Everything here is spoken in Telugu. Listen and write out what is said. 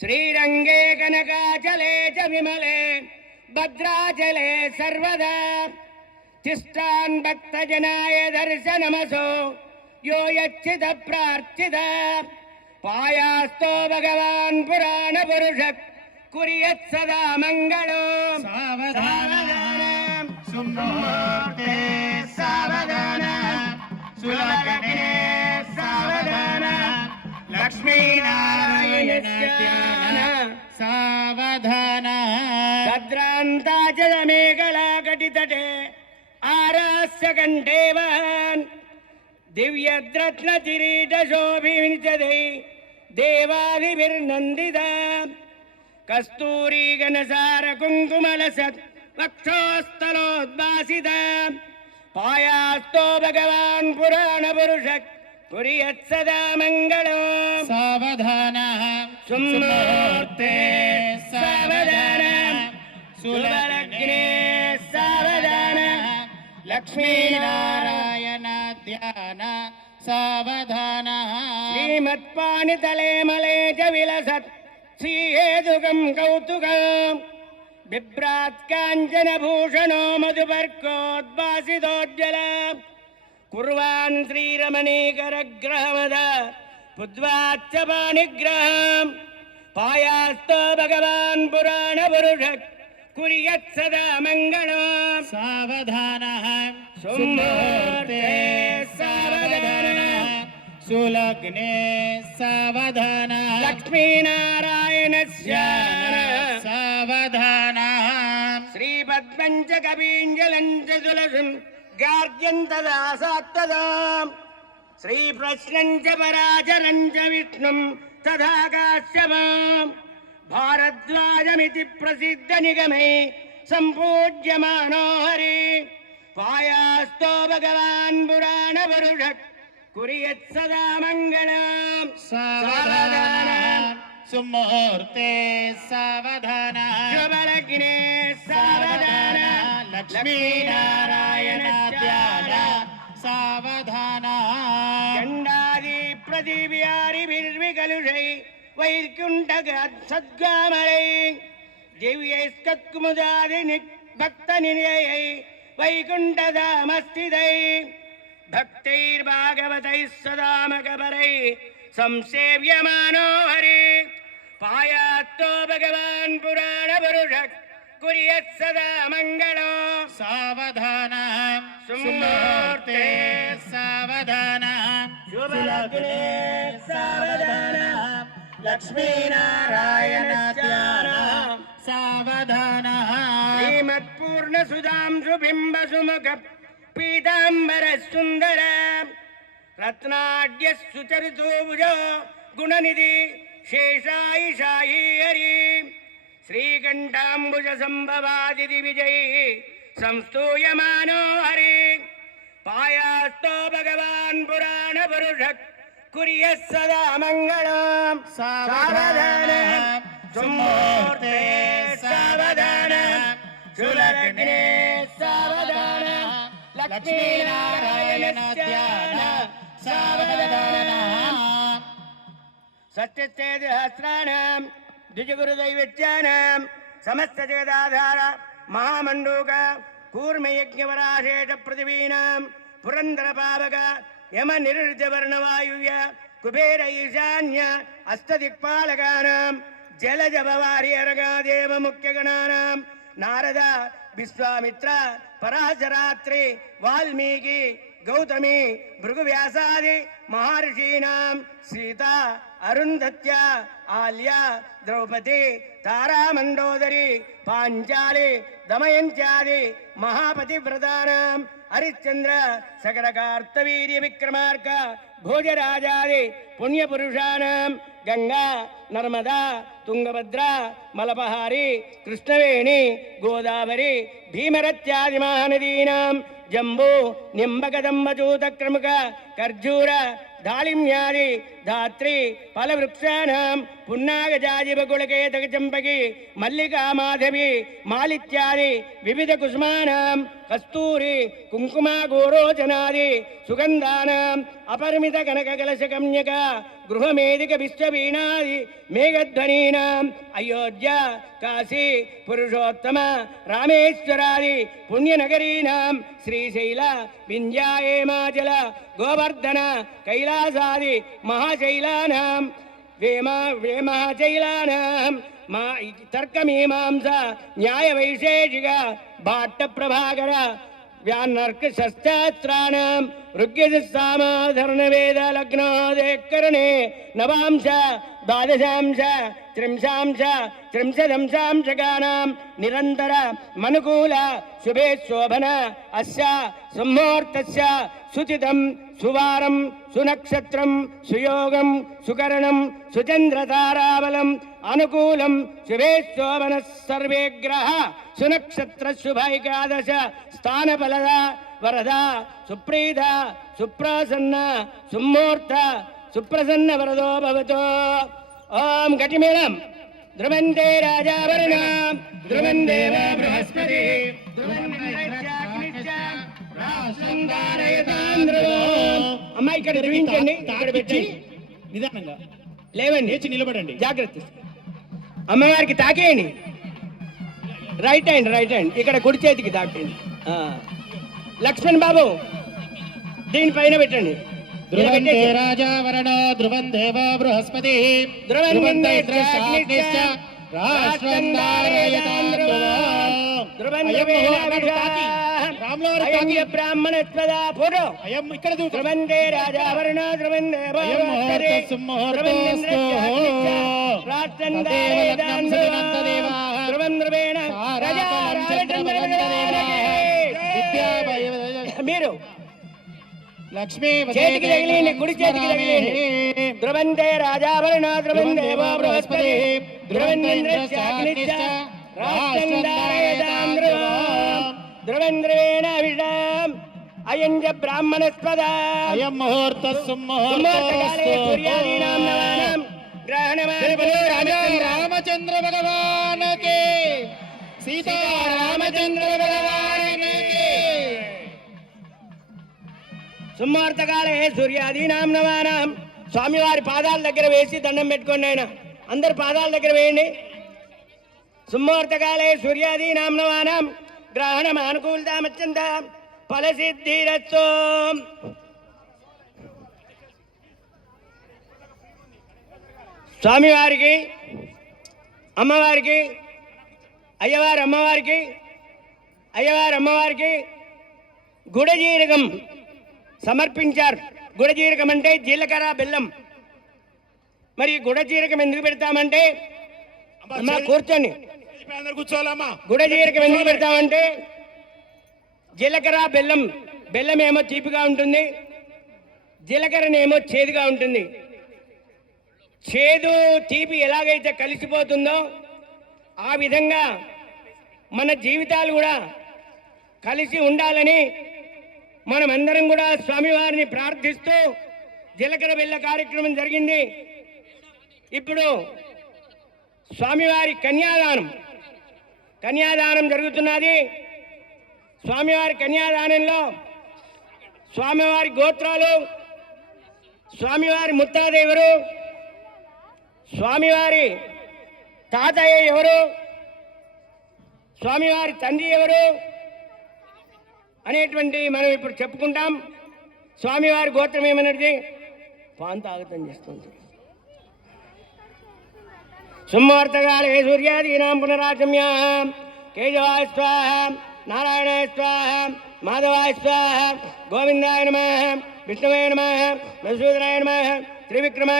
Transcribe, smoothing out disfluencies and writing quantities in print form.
श्रीरंगे कनकाचले च विमले भद्राचले सर्वदा तिष्ठान् भक्तजनाय दर्शनमसो यो यच्चित प्रार्थित पायास्तो भगवान् पुराण पुरुषः कुर्यात् सदा मंगलो सावधान सुमुहूर्ते सावधान सुलग्ने सावधान लक्ष्मीनारायणस्य सावधान भद्रान्ताचल मेघलाकटितटे आरास्य कण्ठेवान् दिव्यद्रत्नकिरीटशोभिविंशति देवादिभिर्नन्दिता कस्तूरी घनसार कुङ्कुमलसत् वक्षोस्थलोद्भासिता पायास्तो भगवान् पुराणपुरुषः कुर्यात् सदा मङ्गलो सावधानः सुमुहूर्ते सावधान सुलग्ने सावधान लक्ष्मीनारायण ध्यान सावधानः श्रीमत्पाणितले मले च विलसत् श्रीहेतुकं कौतुकम् बिभ्रात् काञ्चनभूषणो मधुपर्कोद्भासितोज्ज्वल कुर्वान् श्रीरमणीकरग्रहमद पुद्वाच्च पाणिग्रहम् पायास्तो भगवान् पुराणपुरुषः कुर्यात् सदा मङ्गलम् सावधानः सुमुहूर्ते सावधान सुलग्ने सावधान लक्ष्मीनारायणस्य सावधानः श्रीपद्मञ्च कवीञ्जलञ्च तुलसीं गार्ग्यन्तदा सात्तदाम् श्रीप्रश्नञ्च पराचरञ्च विष्णुं तथा काश्यपाम् भारद्वाजमिति प्रसिद्धनिगमे सम्पूज्यमानो हरि पायास्तो भगवान् पुराणपुरुषः कुर्यात् सदा मङ्गलम् सावधान सुमुहूर्ते सावधान शुभलग्ने सावधान लक्ष्मीनारायण ध्यान सावधान चण्डादि प्रतिविहारिभिर्विकलुषै वैकुण्ठगात् सद्गामरै दिव्यैस्तत्कुमुदादि भक्तनिलयै वैकुण्ठधामस्थितै भक्तैर्भागवतैः सदामकबरैः संसेव्यमानो हरि पायात्तो भगवान् पुराणपुरुषः कुर्यात् सदा मङ्गलो सावधान सुमुहूर्ते सावधान शुभलग्ने सावधान लक्ष्मीनारायण ध्यान सावधान श्रीमत्पूर्णसुधांशु बिम्बसुमुख पीताम्बर सुन्दर रत्नाढ्य सुचरितोभुजो गुणनिधि शेषायिषायी हरि श्रीकण्ठाम्बुज सम्भवादिति विजयी संस्तूयमानो हरि पायास्तो भगवान् पुराणपुरुषः कुर्यात् सदा मङ्गलम् सावधान सुमुहूर्ते सावधान सुलग्ने सावधान लक्ष्मीनारायण ध्यान सावधान सत्यस्तेजहस्राणां द्विजगुरुदैवत्यानां समस्त जगदाधार महामण्डूक कूर्मयज्ञवराशेष पृथिवीनां पुरन्दरपावक यमनिर्जवर्णवायुव्य कुबेर ईशान्य अष्टदिक्पालकानां जलजभवारि अर्गादेव मुख्यगणानां नारद विश्वामित्र पराशरात्रि वाल्मीकि गौतमी भृगुव्यासादि महर्षीणां सीता अरुन्धत्या आल्या द्रौपदी तारा मंडोदरी पांचाली दमयंत्यादि महापतिव्रतानां हरिश्चंद्र सकल कार्तवीर्य विक्रमार्क भोजराजादि पुण्यपुरुषाणां गंगा नर्मदा तुंगभद्रा मलपहारी कृष्णवेणी गोदावरी भीमरत्यादि महानदीनां जम्बू निम्बकदम्बचूतक्रमुक खर्जूर दाळिम्यादि धात्री फलवृक्षाणां पुन्नागजाजिबकुलकेतकचम्पकी मल्लिका माधवी मालित्यादि विविध कुसुमानां कस्तूरी कुङ्कुमा गोरोचनादि सुगन्धानां अपरिमित कनककलशकन्यका గృహమేదిక విశ్వవీణాది మేఘధ్వనీనాం అయోధ్య కాశీ పురుషోత్తమ రామేశ్వరాది పుణ్యనగరీనాం శ్రీశైల వింధ్య హేమాచల గోవర్ధన కైలాసాది మహాశైలానాం వేమహాశైలానాం మా తర్కమీమాంస న్యాయ వైశేషిక భాట్ట ప్రభాకర వ్యాన్నర్క శస్త్రాణం ఋగ్యసామాధరణ వేద లగ్నోదేకరణే నవాంశ ద్వాదశాంశ త్రింశాంశ త్రింశదంశాంశకానాం నిరంతర మనుకూల శుభే శోభన అస్య సంముహూర్తస్య సుచితం సువారం సునక్షత్రం సుయోగం సుకరణం సుచంద్రతారాబలం అనుకూలం శుభే శోభన సర్వే గ్రహ సునక్షత్ర శుభైకాదశ స్థానఫలద వరద సుప్రీత సుప్రసన్న సుమూర్త సుప్రసన్న వరదో భవతో. ఓం గటిమేళం ధ్రువంతే రాజావరణ ధ్రువందేవ బృహస్పతి అమ్మా ఇక్కడ ధ్రువించండి, ఇక్కడ పెట్టండి నిదానంగా లేవండి, లేచి నిలబడండి. జాగ్రత్త. అమ్మవారికి తాకేయండి, రైట్ హ్యాండ్ ఇక్కడ కుడి చేతికి తాకండి. లక్ష్మణ్ బాబు దీనిపైన పెట్టండి. ధ్రువంతే రాజావరణో ధ్రువం దేవ బృహస్పతి ధ్రువంతే ఇంద్రశ్చాగ్నిశ్చ రాష్ట్రం ధారయతాం ధ్రువం. బ్రాహ్మణత్వద ఫోటో ఇక్కడ ధ్రువంతే రాజావరణ ధ్రువం దేవ ధ్రువం ధ్రువేణ మీరు లక్ష్మీ చేతికి తగిలిండి, కుడి చేతికి తగిలిండి. ధ్రువంతే రాజావరణ ధ్రువం దేవ బృహస్పతి ధ్రువంద్రశ్చాగ్నిశ్చ రాష్ట్రం ధారయతాం ధ్రువం. ధ్రువం ధ్రువేణ విషాం అయం చ బ్రాహ్మణస్పద అయం ముహూర్త ముహూర్తకాలే సూర్యాదీనాం నవానాం రామచంద్ర భగవాన్ కే సీతారామచంద్ర భగవాన్ కే. సుముహూర్తకాలే సూర్యాదీనాం నవానాం. స్వామివారి పాదాల దగ్గర వేసి దండం పెట్టుకోండి. ఆయన అందరు పాదాల దగ్గర వేయండి. సుముహూర్తకాలే సూర్యాదీనాం నవానాం గ్రహణం అనుకూలతామత్యంత ఫలసిద్ధిరస్సు. స్వామివారికి అమ్మవారికి అయ్యవారి అమ్మవారికి గుడజీరకం సమర్పించారు. గుడజీరకం అంటే జీలకర్ర బెల్లం. మరి గుడజీరకం ఎందుకు పెడతామంటే, అమ్మా కూర్చోండి, కూర్చోవాలమ్మా. గుడజీరకం ఎందుకు పెడతామంటే జీలకర్ర బెల్లం, బెల్లం ఏమో తీపిగా ఉంటుంది, జీలకర్రనేమో చేదుగా ఉంటుంది. చేదు తీపి ఎలాగైతే కలిసిపోతుందో ఆ విధంగా మన జీవితాలు కూడా కలిసి ఉండాలని మనమందరం కూడా స్వామివారిని ప్రార్థిస్తూ జీలకర్ర బెల్ల కార్యక్రమం జరిగింది. ఇప్పుడు స్వామివారి కన్యాదానం జరుగుతున్నది. స్వామివారి కన్యాదానంలో స్వామివారి గోత్రాలు, స్వామివారి ముత్తాత ఎవరు, స్వామివారి తాతయ్య ఎవరు, స్వామివారి తండ్రి ఎవరు అనేటువంటి మనం ఇప్పుడు చెప్పుకుంటాం. స్వామివారి గోత్రం ఏమన్నది పాంత ఆగతం చేస్తుంది. సుముహూర్తకాలే సూర్యాదీనాం పునరాచమ్య కేశవాయ స్వాహ నారాయణాయ స్వాహ మాధవాయ స్వాహ గోవిందాయ నమః విష్ణువే నమః మధుసూదనాయ నమః త్రివిక్రమాయ